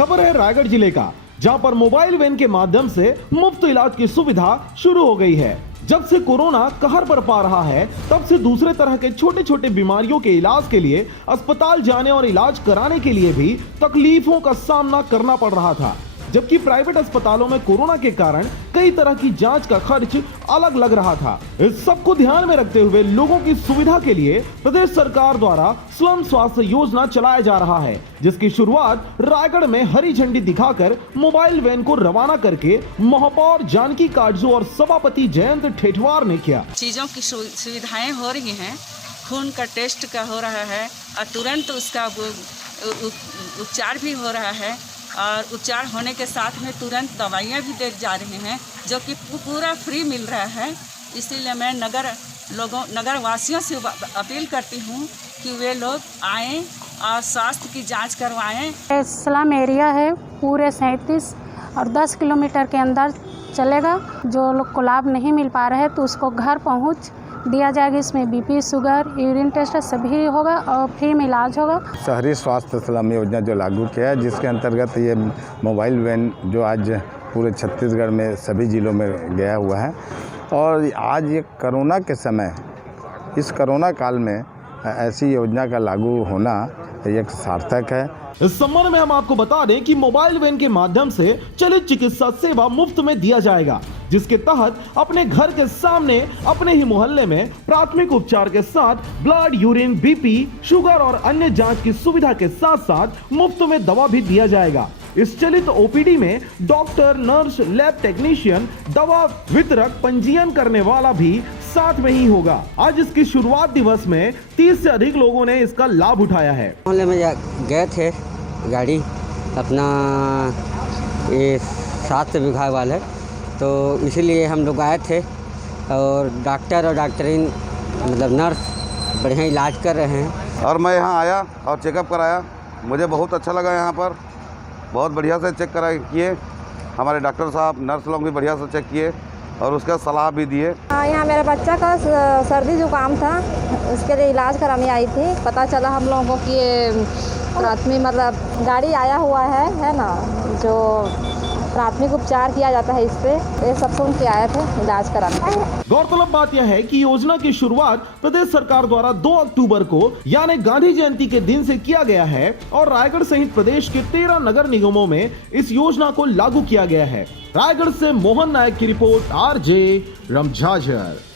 खबर है रायगढ़ जिले का, जहां पर मोबाइल वैन के माध्यम से मुफ्त इलाज की सुविधा शुरू हो गई है। जब से कोरोना कहर बरपा रहा है, तब से दूसरे तरह के छोटे छोटे बीमारियों के इलाज के लिए अस्पताल जाने और इलाज कराने के लिए भी तकलीफों का सामना करना पड़ रहा था। जबकि प्राइवेट अस्पतालों में कोरोना के कारण कई तरह की जांच का खर्च अलग लग रहा था। इस सब को ध्यान में रखते हुए लोगों की सुविधा के लिए प्रदेश सरकार द्वारा स्लम स्वास्थ्य योजना चलाया जा रहा है, जिसकी शुरुआत रायगढ़ में हरी झंडी दिखाकर मोबाइल वैन को रवाना करके महापौर जानकी काटजू और सभापति जयंत ठेठवार ने किया। चीजों की सुविधाएं हो रही हैं, खून का टेस्ट का हो रहा है और तुरंत उसका उपचार भी हो रहा है और उपचार होने के साथ में तुरंत दवाइयाँ भी दे जा रही हैं, जो कि पूरा फ्री मिल रहा है। इसीलिए मैं नगर वासियों से अपील करती हूँ कि वे लोग आएं और स्वास्थ्य की जांच करवाएं। स्लम एरिया है, पूरे 37 और 10 किलोमीटर के अंदर चलेगा। जो लोग को लाभ नहीं मिल पा रहे तो उसको घर पहुँच दिया जाएगा। इसमें बीपी, शुगर, यूरिन टेस्ट सभी होगा और फ्री में इलाज होगा। शहरी स्वास्थ्य स्लम योजना जो लागू किया है, जिसके अंतर्गत ये मोबाइल वैन जो आज पूरे छत्तीसगढ़ में सभी जिलों में गया हुआ है और आज ये कोरोना के समय, इस कोरोना काल में ऐसी योजना का लागू होना एक सार्थक है। इस संबंध में हम आपको बता दें कि मोबाइल वैन के माध्यम से चलित चिकित्सा सेवा मुफ्त में दिया जाएगा, जिसके तहत अपने घर के सामने अपने ही मोहल्ले में प्राथमिक उपचार के साथ ब्लड, यूरिन, बीपी, शुगर और अन्य जांच की सुविधा के साथ साथ मुफ्त में दवा भी दिया जाएगा। इस चलित ओपीडी में डॉक्टर, नर्स, लैब टेक्नीशियन, दवा वितरक, पंजीयन करने वाला भी साथ में ही होगा। आज इसकी शुरुआत दिवस में 30 से अधिक लोगों ने इसका लाभ उठाया है। मोहल्ले में गए थे गाड़ी अपना ये स्वास्थ्य विभाग वाले, तो इसीलिए हम लोग आए थे और डॉक्टर और डॉक्टरीन मतलब नर्स बढ़िया इलाज कर रहे हैं। और मैं यहाँ आया और चेकअप कराया, मुझे बहुत अच्छा लगा। यहाँ पर बहुत बढ़िया से चेक करा किए, हमारे डॉक्टर साहब, नर्स लोग भी बढ़िया से चेक किए और उसका सलाह भी दिए। यहाँ मेरे बच्चा का सर्दी जुकाम था, उसके लिए इलाज कराने आई थी। पता चला हम लोगों को कि ये प्राथमिक मतलब गाड़ी आया हुआ है ना, जो प्राथमिक उपचार किया जाता है इस पे, ये सब सुन के आए थे इलाज कराने। गौरतलब बात यह है कि योजना की शुरुआत प्रदेश सरकार द्वारा 2 अक्टूबर को यानी गांधी जयंती के दिन से किया गया है और रायगढ़ सहित प्रदेश के 13 नगर निगमों में इस योजना को लागू किया गया है। रायगढ़ से मोहन नायक की रिपोर्ट, RJ रमझाझर।